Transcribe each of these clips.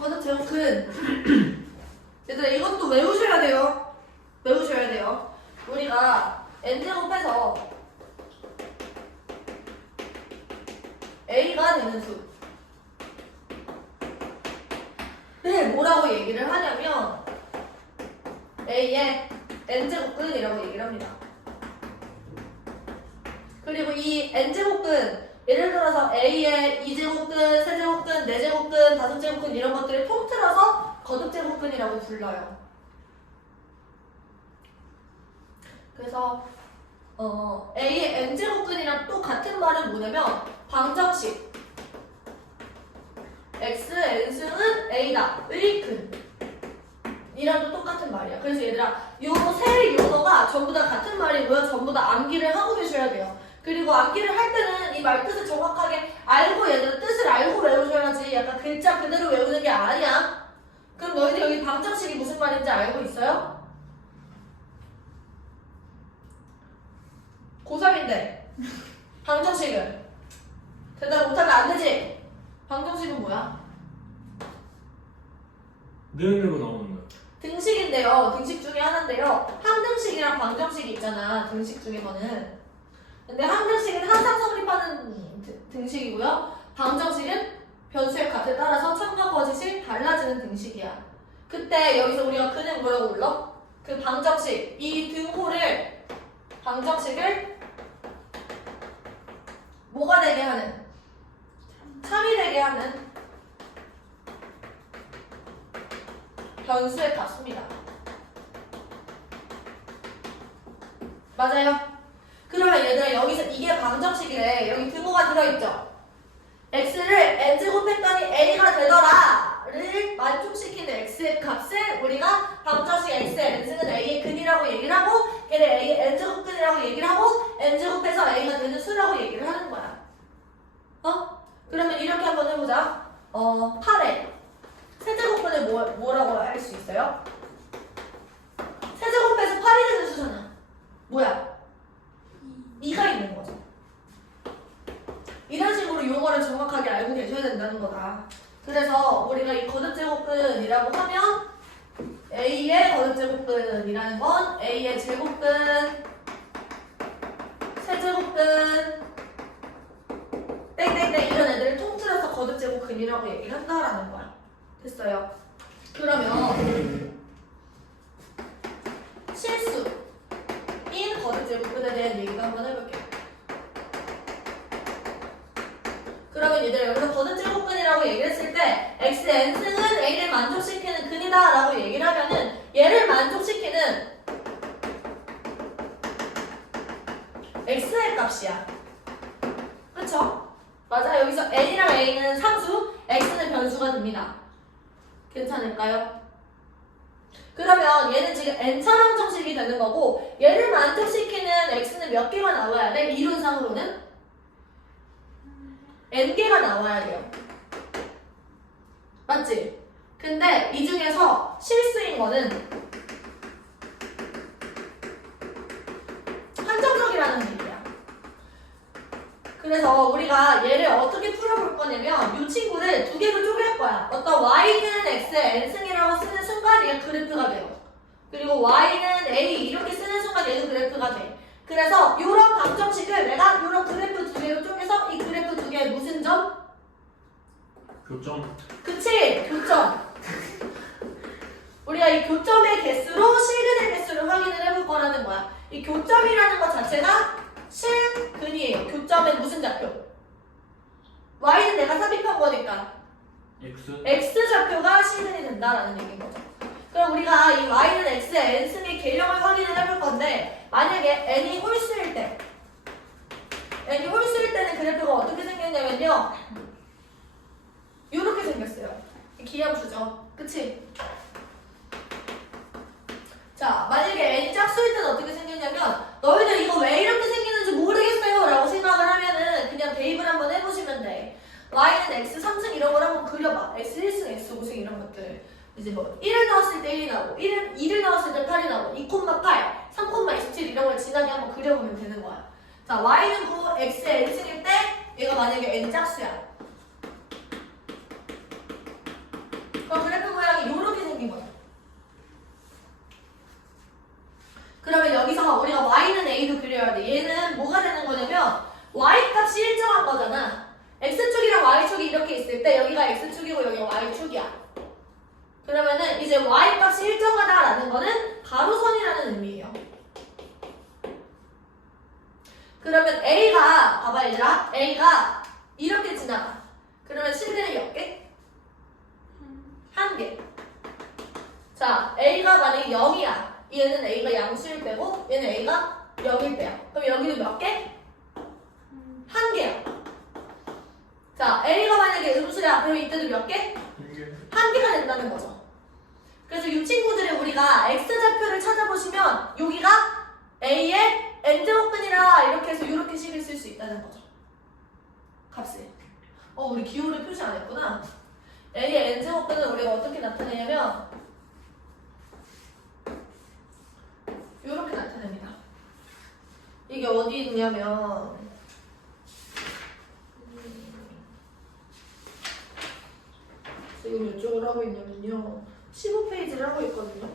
거듭 제곱 근얘들아 이것도 외우셔야 돼요 외우셔야 돼요 우리가 n제곱해서 a가 되는 수를 뭐라고 얘기를 하냐면 a의 n제곱근이라고 얘기를 합니다 그리고 이 n제곱근 예를 들어서 a의 2제곱근, 3제곱근, 4제곱근, 5제곱근 이런 것들을 통틀어서 거듭제곱근이라고 불러요. 그래서 어, a의 n제곱근이랑 또 같은 말은 뭐냐면 방정식 x n승은 a다 의 근. 이랑도 똑같은 말이야. 그래서 얘들아 요세 용어가 전부 다 같은 말이고요. 전부 다 암기를 하고 계셔야 돼요. 그리고 암기를 할 때는 이 말 뜻을 정확하게 알고 얘들아 뜻을 알고 외우셔야지 약간 글자 그대로 외우는 게 아니야. 그럼 너희들 여기 방정식이 무슨 말인지 알고 있어요? 고3인데 방정식은 대답 못하면 안 되지? 방정식은 뭐야? 느리고 나오는 거야. 등식인데요. 등식 중에 하나인데요. 항등식이랑 방정식이 있잖아. 등식 중에서는. 근데 항등식은 항상 성립하는 드- 등식이고요. 방정식은 변수의 값에 따라서 참과 거짓이 달라지는 등식이야. 그때 여기서 우리가 그는 뭐라고 불러? 그 방정식, 이 등호를 방정식을 뭐가 되게 하는? 참이 되게 하는 변수의 값입니다. 맞아요? 그러면 얘들아 여기서 이게 방정식이래. 여기 등호가 들어있죠? X를 n제곱했더니 a가 되더라를 만족시키는 x의 값을 우리가 방정식 x의 n승은 a의 근이라고 얘기를 하고 걔를 a의 n제곱근이라고 얘기를 하고 n제곱해서 a가 되는 수라고 얘기를 하는 거야. 어? 그러면 이렇게 한번 해보자. 어, 8에 세제곱분을 뭐, 뭐라고 할 수 있어요? 세제곱해서 8이 되는 수잖아. 뭐야? 2가 있는 거죠. 이런 식으로 용어를 정확하게 알고 계셔야 된다는 거다. 그래서 우리가 이 거듭제곱근이라고 하면 A의 거듭제곱근이라는 건 A의 제곱근, 세제곱근, 땡땡땡 이런 애들을 통틀어서 거듭제곱근이라고 얘기를 한다라는 거야. 됐어요. 그러면 실수인 거듭제곱근에 대한 얘기도 한번 해볼게요. 그러면 얘들아 여기서 거듭제곱 근이라고 얘기했을 때 x n승은 a를 만족시키는 근이다 라고 얘기를 하면은 얘를 만족시키는 x의 값이야. 그쵸? 맞아 여기서 n이랑 a는 상수, x는 변수가 됩니다. 괜찮을까요? 그러면 얘는 지금 n차항 정식이 되는 거고 얘를 만족시키는 x는 몇 개가 나와야 돼? 이론상으로는 n개가 나와야 돼요. 맞지? 근데 이 중에서 실수인 거는 한정적이라는 얘기야. 그래서 우리가 얘를 어떻게 풀어볼 거냐면 이 친구를 두 개로 쪼갤 거야. 어떤 y는 x의 n승이라고 쓰는 순간 얘가 그래프가 돼요. 그리고 y는 a 이렇게 쓰는 순간 얘도 그래프가 돼. 그래서 이런 방정식을 내가 이런 그래프 두 개로 쪼개서 이 그래프 두 개의 무슨 점? 교점. 그치? 교점. 우리가 이 교점의 개수로 실근의 개수를 확인을 해볼 거라는 거야. 이 교점이라는 것 자체가 실근이에요. 교점의 무슨 좌표? y는 내가 삽입한 거니까 X. x 좌표가 실근이 된다라는 얘기인 거죠. 그럼 우리가 이 y는 x의 n승의 개념을 확인을 해볼 건데 만약에 n이 홀수일 때 n이 홀수일 때는 그래프가 어떻게 생겼냐면요 생겼어요. 기함수죠. 그치? 자 만약에 n이 짝수일 때는 어떻게 생겼냐면 너희들 이거 왜 이렇게 생기는지 모르겠어요 라고 생각을 하면은 그냥 대입을 한번 해보시면 돼 y는 x 3승 이런 걸 한번 그려봐 x 1승 x 5승 이런 것들 이제 뭐 1을 넣었을 때 1이 나오고 1을, 2를 넣었을 때 8이 나오고 2,8, 3,27 이런 걸 진하게 한번 그려보면 되는 거야. 자, y는 9, x의 n승일 때 얘가 만약에 n 짝수야. 그럼 있을 때 여기가 x축이고 여기가 y축이야. 그러면은 이제 y 값이 일정하다라는 거는 가로선이라는 의미예요. 그러면 a가 봐봐 얘들아 a가 이렇게 지나가. 그러면 실근이 몇 개? 한 개. 자 a가 만약에 0이야. 얘는 a가 양수일 때고 얘는 a가 0일 때야. 그럼 여기는 몇 개? 한 개야. 자 a가 만약에 음수야. 그럼 이때도 몇 개? 이게 한 개가 된다는 거죠. 그래서 이 친구들을 우리가 x좌표를 찾아보시면 여기가 a의 n제곱근이라 이렇게 해서 이렇게 식을 쓸 수 있다는 거죠. 값을. 어, 우리 기호를 표시 안 했구나. a의 n제곱근은 우리가 어떻게 나타내냐면 이렇게 나타냅니다. 이게 어디 있냐면 지금 이쪽을 하고 있냐면요. 15페이지를 하고 있거든요.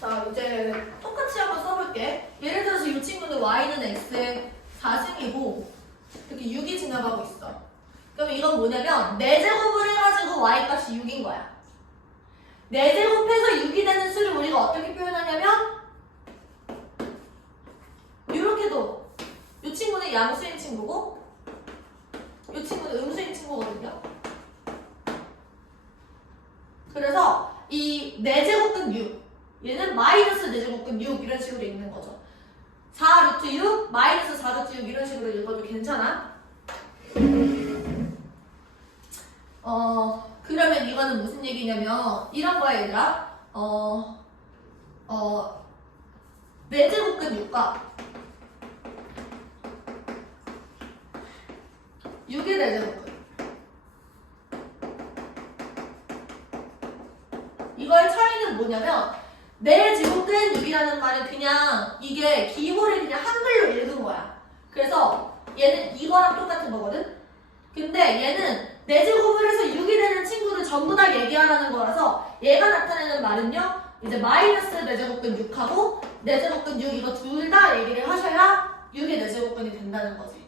자, 이제 똑같이 한번 써볼게. 예를 들어서 이 친구는 y는 x의 4승이고 이렇게 6이 지나가고 있어. 그럼 이건 뭐냐면 4제곱을 해가지고 y 값이 6인 거야. 4제곱해서 6이 되는 수를 우리가 어떻게 표현하냐면 이렇게도 이 친구는 양수인 친구고 이 친구는 음수인 친구거든요. 그래서 이 4제곱근 6 얘는 마이너스 4제곱근 6 이런 식으로 읽는 거죠. 4 루트 6 마이너스 4 루트 6 이런 식으로 읽어도 괜찮아. 어 그러면 이거는 무슨 얘기냐면 이런 거야 얘들아. 어 어, 4제곱근 6과 6의 4제곱근 이거의 차이는 뭐냐면 4제곱근 6이라는 말은 그냥 이게 기호를 그냥 한글로 읽은 거야 그래서 얘는 이거랑 똑같은 거거든 근데 얘는 4제곱을 해서 6이 되는 친구를 전부 다 얘기하라는 거라서 얘가 나타내는 말은요 이제 마이너스 4제곱근 6하고 4제곱근 6 이거 둘 다 얘기를 하셔야 6의 4제곱근이 된다는 거지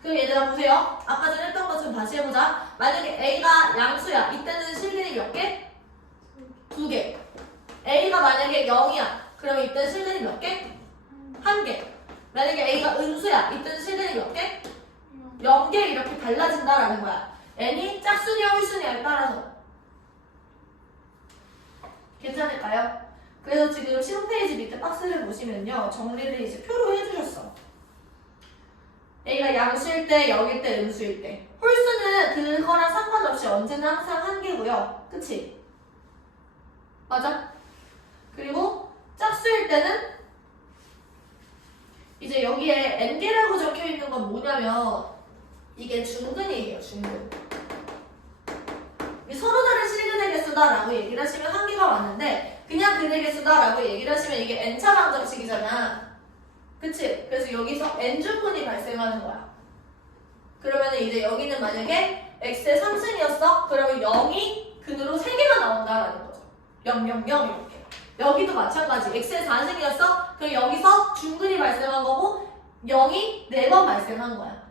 그럼 얘들아 보세요. 아까 전에 했던 것 좀 다시 해보자. 만약에 A가 양수야. 이때는 실근이 몇 개? 두 개. A가 만약에 0이야. 그러면 이때는 실근이 몇 개? 한 개. 만약에 A가 음수야. 이때는 실근이 몇 개? 0개 이렇게 달라진다라는 거야. n이 짝수냐 홀수냐에 따라서. 괜찮을까요? 그래서 지금 15페이지 밑에 박스를 보시면요. 정리를 이제 표로 해주셨어. A가 양수일 때, 0일 때, 음수일 때. 홀수는 그거랑 상관없이 언제나 항상 한 개고요. 그치? 맞아? 그리고 짝수일 때는 이제 여기에 n개라고 적혀 있는 건 뭐냐면 이게 중근이에요, 중근. 이 서로 다른 실근의 개수다라고 얘기를 하시면 한 개가 왔는데 그냥 근의 개수다라고 얘기를 하시면 이게 n차 방정식이잖아. 그치? 그래서 여기서 n주분이 발생하는 거야. 그러면 이제 여기는 만약에 x의 3승이었어? 그러면 0이 근으로 3개가 나온다라는 거죠. 0, 0, 0 이렇게. 여기도 마찬가지. x의 4승이었어? 그럼 여기서 중근이 발생한 거고 0이 4번 발생한 거야.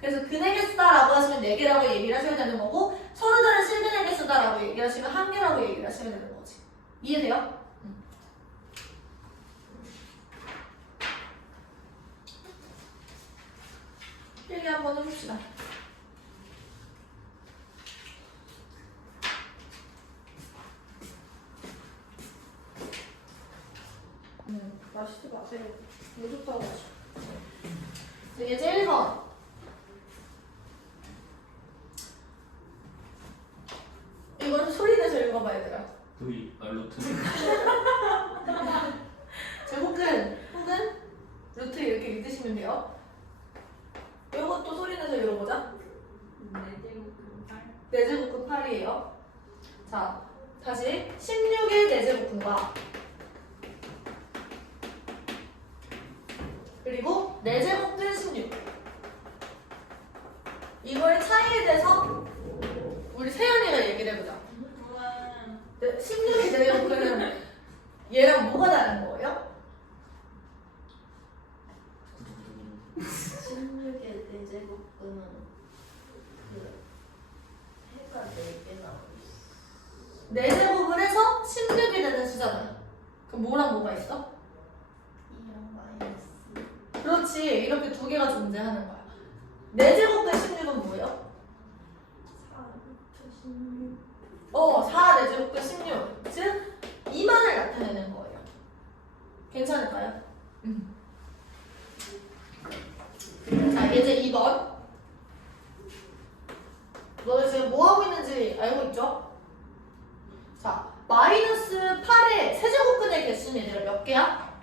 그래서 근의 개수다라고 하시면 4개라고 얘기를 하셔야 되는 거고 서로 다른 실근의 개수다라고 얘기를 하시면 1개라고 얘기를 하셔야 되는 거지. 이해돼요? 필기 한번 해봅시다. 외워보자. 네제곱근 8이에요. 자, 다시 16의 네제곱근과 그리고 네제곱근 16 이거의 차이에 대해서 우리 세연이가 얘기를 해보자. 16의 네제곱근은 얘랑 뭐가 다른 거예요? 제곱근은 그 해가 4개 나오고 있어. 4제곱을 해서 16이 되는 수잖아요. 그럼 뭐랑 뭐가 있어? 2랑 마이너스. 그렇지. 이렇게 두 개가 존재하는 거야. 4제곱근 16은 뭐예요? 4부터 16. 어, 4, 4제곱근 16. 즉, 2만을 나타내는 거예요. 괜찮을까요? 자, 이제 2번. 너네 지금 뭐 하고 있는지 알고 있죠? 자, 마이너스 8의 세제곱근의 개수는 얘들아 몇 개야?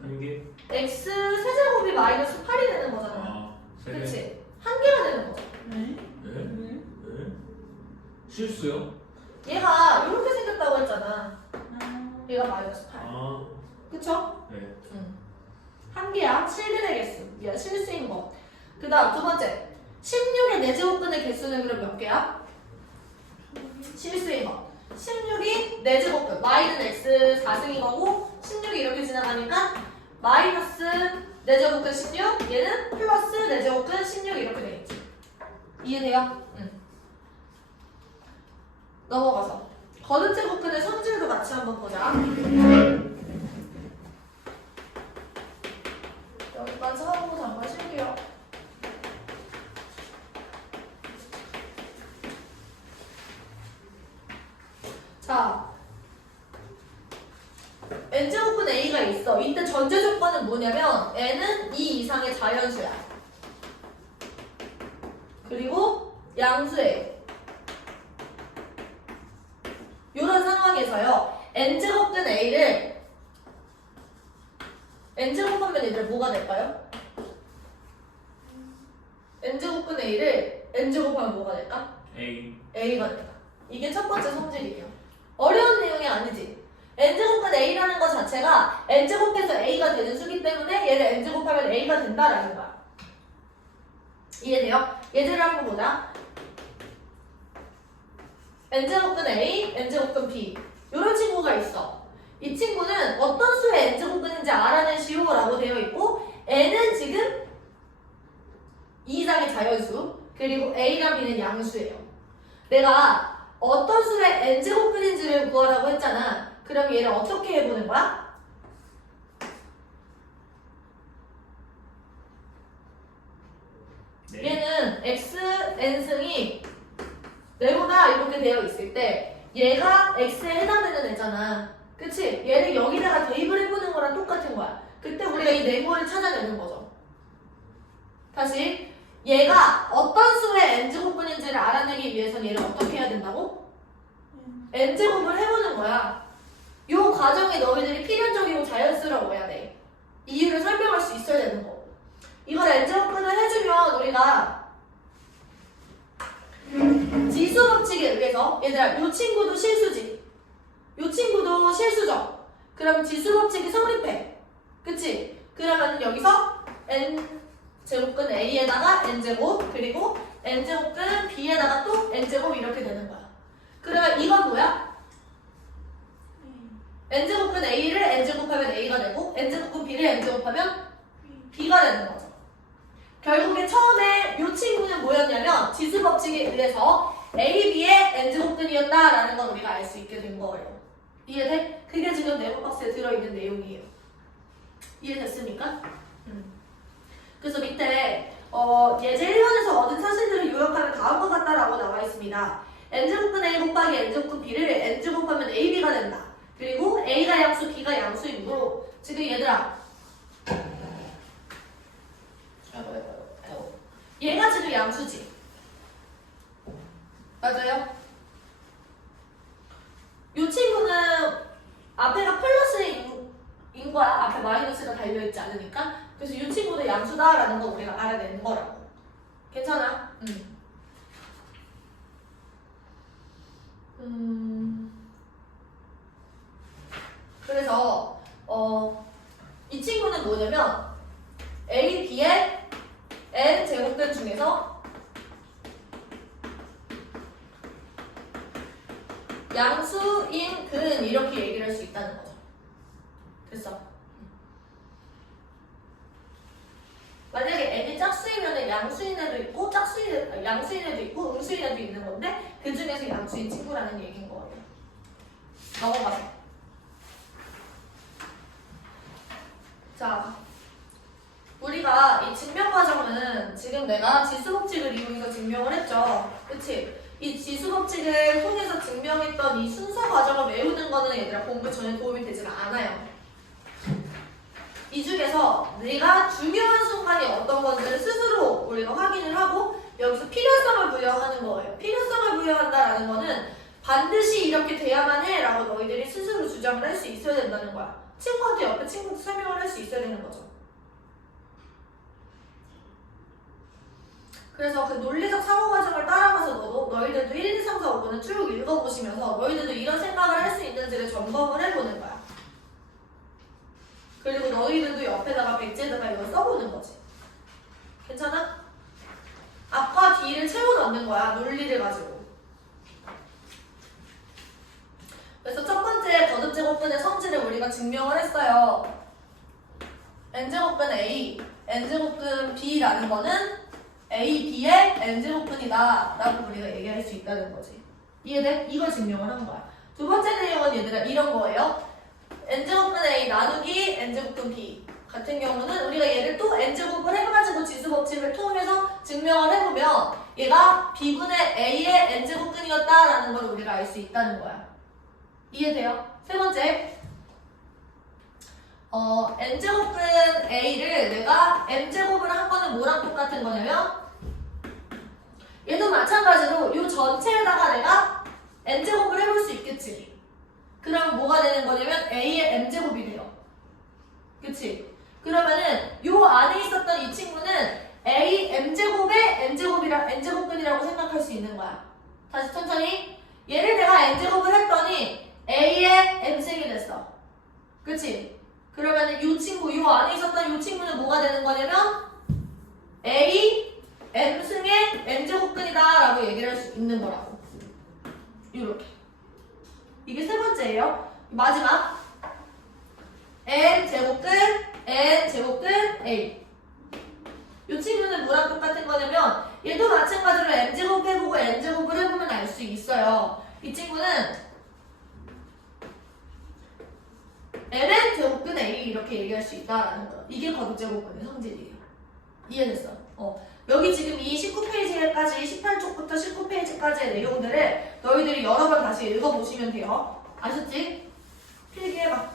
한 개? x 세제곱이 마이너스 8이 되는 거잖아. 아, 세 개. 그치? 한 개가 되는 거죠. 네? 네? 네? 네? 실수요? 얘가 이렇게 생겼다고 했잖아. 아, 얘가 마이너스 8. 아, 그쵸? 네. 응. 한 개야. 7근의 개수. 얘 실수인 거. 그 다음 두 번째. 16의 네 내제곱근의 개수는 그럼 몇 개야? 실수인 거. 16이 네 내제곱근. y는 x 4승인 거고 16이 이렇게 지나가니까 마이너스 네 내제곱근 16 얘는 플러스 네 내제곱근 16 이렇게 되겠지. 이해돼요? 응. 넘어가서 거듭 제곱근의 성질도 같이 한번 보자. 여기까지 하고 잠깐 쉴게요. 자, n제곱근 a가 있어. 이때 전제 조건은 뭐냐면 n은 2 이상의 자연수야. 그리고 양수에 이런 상황에서요. n제곱근 a를 n제곱하면 얘들 뭐가 될까요? n제곱근 a를 n제곱하면 뭐가 될까? A. a가 된다. 이게 첫 번째 성질이에요. 어려운 내용이 아니지. n제곱근 a라는 것 자체가 n제곱해서 a가 되는 수기 때문에 얘를 n제곱하면 a가 된다라는 거야. 이해돼요? 예제를 한번 보자. n제곱근 a, n제곱근 b 이런 친구가 있어. 이 친구는 어떤 수의 n제곱근인지 알아내시오 라고 되어 있고 n은 지금 2 이상의 자연수 그리고 a랑 b는 양수예요. 내가 어떤 수의 n제곱근인지를 구하라고 했잖아. 그럼 얘를 어떻게 해보는 거야? 네. 얘는 x n승이 네모다 이렇게 되어 있을 때 얘가 x에 해당되는 애잖아. 그치? 얘를 여기다가 대입을 해보는 거랑 똑같은 거야. 그때 우리가 이 네모를 찾아내는 거죠. 다시 얘가 어떤 수의 n제곱근인지를 알아내기 위해선 얘를 어떻게 해야 된다고? n제곱을 해보는 거야. 이 과정이 너희들이 필연적이고 자연스러워야 돼. 이유를 설명할 수 있어야 되는 거. 이걸 n제곱근을 해주면 우리가 지수 법칙에 의해서 얘들아 이 친구도 실수지. 이 친구도 실수죠. 그럼 지수 법칙이 성립해. 그치? 그러면 여기서 n 제곱근 a에다가 n 제곱 그리고 n 제곱근 b에다가 또 n 제곱 이렇게 되는 거야. 그러면 이건 뭐야? n 제곱근 a를 n 제곱하면 a가 되고 n 제곱근 b를 n 제곱하면 b가 되는 거죠. 결국에 처음에 이 친구는 뭐였냐면 지수 법칙에 의해서 a, b의 n 제곱근이었다라는 건 우리가 알 수 있게 된 거예요. 이해돼? 그게 지금 네모 박스에 들어있는 내용이에요. 이해됐습니까? 음. 그래서 밑에 어, 예제 1번에서 얻은 사실들을 요약하면 다음과 같다라고 나와 있습니다. n제곱근 a 곱하기 n제곱근 b를 n제곱하면 ab가 된다. 그리고 a가 양수, b가 양수이므로 지금 얘들아. 얘가 지금 양수지. 맞아요? 이 친구는 앞에가 플러스인 인 거야. 앞에 마이너스가 달려있지 않으니까. 그래서 이 친구도 양수다라는 거 우리가 알아내는 거라고. 괜찮아? 음. 음. 그래서 어, 이 친구는 뭐냐면 A, B의 n 제곱근 중에서 양수인 근 이렇게 얘기를 할 수 있다는 거죠. 됐어. 만약에 n이 짝수이면 양수인 애도 있고 짝수인 애도, 양수인 애도 있고 음수인 애도 있는 건데 그 중에서 양수인 친구라는 얘기인 거예요. 넘어가세요. 자, 우리가 이 증명 과정은 지금 내가 지수법칙을 이용해서 증명을 했죠. 그치? 이 지수 법칙을 통해서 증명했던 이 순서 과정을 외우는 거는 얘들아 공부 전혀 도움이 되지가 않아요. 이 중에서 내가 중요한 순간이 어떤 건지를 스스로 우리가 확인을 하고 여기서 필요성을 부여하는 거예요. 필요성을 부여한다라는 거는 반드시 이렇게 돼야만 해라고 너희들이 스스로 주장을 할 수 있어야 된다는 거야. 친구한테 옆에 친구한테 설명을 할 수 있어야 되는 거죠. 그래서 그 논리적 사고 과정을 따라가서 너도 너희들도 1, 2, 3, 4, 5는 쭉 읽어보시면서 너희들도 이런 생각을 할 수 있는지를 점검을 해보는 거야. 그리고 너희들도 옆에다가 백지에다가 이거 써보는 거지. 괜찮아? 앞과 뒤를 채워 넣는 거야. 논리를 가지고. 그래서 첫 번째 거듭 제곱근의 성질을 우리가 증명을 했어요. n 제곱근 A, n 제곱근 B라는 거는 A, B의 n 제곱근이다 라고 우리가 얘기할 수 있다는 거지. 이해돼? 이걸 증명을 한 거야. 두 번째 내용은 얘들아 이런 거예요. n제곱분 a 나누기 n제곱분 b 같은 경우는 우리가 얘를 또 n제곱을 해가지고 지수 법칙을 통해서 증명을 해보면 얘가 b분의 a의 n제곱근이었다라는 걸 우리가 알 수 있다는 거야. 이해돼요? 세 번째 어, n제곱분 a를 내가 m제곱을 한 거는 뭐랑 똑같은 거냐면 얘도 마찬가지로 이 전체에다가 내가 n제곱을 해볼 수 있겠지. 그럼 뭐가 되는 거냐면 a의 m제곱이 돼요. 그치? 그러면은 요 안에 있었던 이 친구는 a m제곱의 n제곱이라 n제곱근이라고 생각할 수 있는 거야. 다시 천천히. 얘를 내가 n제곱을 했더니 a의 m승이 됐어. 그치? 그러면은 요 친구, 요 안에 있었던 요 친구는 뭐가 되는 거냐면 a m승의 n제곱근이다 라고 얘기를 할 수 있는 거라고. 이렇게. 이게 세 번째예요. 마지막 n 제곱근 n 제곱근 a. 이 친구는 뭐랑 똑같은 거냐면 얘도 마찬가지로 n 제곱 해보고 n 제곱을 해보면 알 수 있어요. 이 친구는 nn 제곱근 a 이렇게 얘기할 수 있다라는 거. 이게 거듭 제곱근의 성질이에요. 이해됐어? 어. 여기 지금 이 19페이지까지 18쪽부터 19페이지까지의 내용들을 너희들이 여러 번 다시 읽어보시면 돼요. 아셨지? 필기해봐.